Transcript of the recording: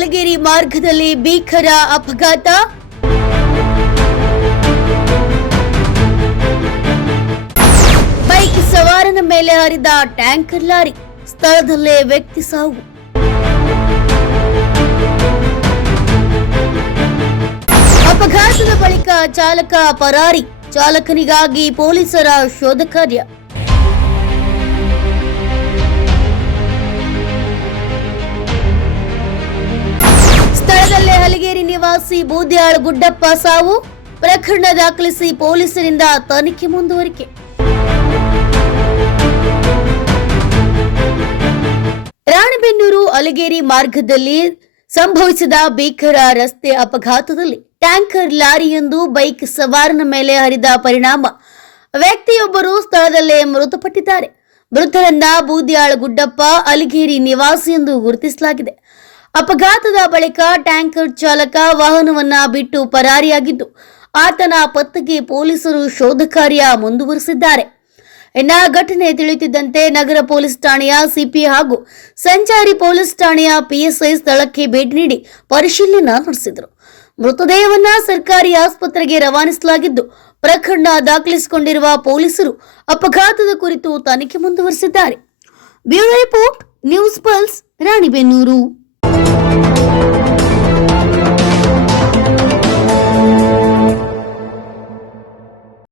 ಅಲಗೇರಿ ಮಾರ್ಗದಲ್ಲಿ ಭೀಕರ ಅಪಘಾತ. ಬೈಕ್ ಸವಾರನ ಮೇಲೆ ಹರಿದ ಟ್ಯಾಂಕರ್ ಲಾರಿ, ಸ್ಥಳದಲ್ಲೇ ವ್ಯಕ್ತಿ ಸಾವು. ಅಪಘಾತದ ಬಳಿಕ ಚಾಲಕ ಪರಾರಿ, ಚಾಲಕನಿಗಾಗಿ ಪೊಲೀಸರ ಶೋಧ ಕಾರ್ಯ. ಸ್ಥಳದಲ್ಲೇ ಹಲಗೇರಿ ನಿವಾಸಿ ಬೂದ್ಯಾಳ್ ಗುಡ್ಡಪ್ಪ ಸಾವು. ಪ್ರಕರಣ ದಾಖಲಿಸಿ ಪೊಲೀಸರಿಂದ ತನಿಖೆ ಮುಂದುವರಿಕೆ. ರಾಣೆಬೆನ್ನೂರು ಅಲಗೇರಿ ಮಾರ್ಗದಲ್ಲಿ ಸಂಭವಿಸಿದ ಭೀಕರ ರಸ್ತೆ ಅಪಘಾತದಲ್ಲಿ ಟ್ಯಾಂಕರ್ ಲಾರಿಯೊಂದು ಬೈಕ್ ಸವಾರನ ಮೇಲೆ ಹರಿದ ಪರಿಣಾಮ ವ್ಯಕ್ತಿಯೊಬ್ಬರು ಸ್ಥಳದಲ್ಲೇ ಮೃತಪಟ್ಟಿದ್ದಾರೆ. ಮೃತರನ್ನ ಬೂದ್ಯಾಳ್ ಗುಡ್ಡಪ್ಪ ಅಲಗೇರಿ ನಿವಾಸಿ ಎಂದು ಗುರುತಿಸಲಾಗಿದೆ. ಅಪಘಾತದ ಬಳಿಕ ಟ್ಯಾಂಕರ್ ಚಾಲಕ ವಾಹನವನ್ನ ಬಿಟ್ಟು ಪರಾರಿಯಾಗಿದ್ದು, ಆತನ ಪತ್ತೆಗೆ ಪೊಲೀಸರು ಶೋಧ ಕಾರ್ಯ ಮುಂದುವರೆಸಿದ್ದಾರೆ. ಇನ್ನ ಘಟನೆ ತಿಳಿಯುತ್ತಿದ್ದಂತೆ ನಗರ ಪೊಲೀಸ್ ಠಾಣೆಯ ಸಿಪಿ ಹಾಗೂ ಸಂಚಾರಿ ಪೊಲೀಸ್ ಠಾಣೆಯ ಪಿಎಸ್ಐ ಸ್ಥಳಕ್ಕೆ ಭೇಟಿ ನೀಡಿ ಪರಿಶೀಲನೆ ನಡೆಸಿದರು. ಮೃತದೇಹವನ್ನ ಸರ್ಕಾರಿ ಆಸ್ಪತ್ರೆಗೆ ರವಾನಿಸಲಾಗಿದ್ದು, ಪ್ರಕರಣ ದಾಖಲಿಸಿಕೊಂಡಿರುವ ಪೊಲೀಸರು ಅಪಘಾತದ ಕುರಿತು ತನಿಖೆ ಮುಂದುವರೆಸಿದ್ದಾರೆ. Bureau report, news pulse, Ranebennur.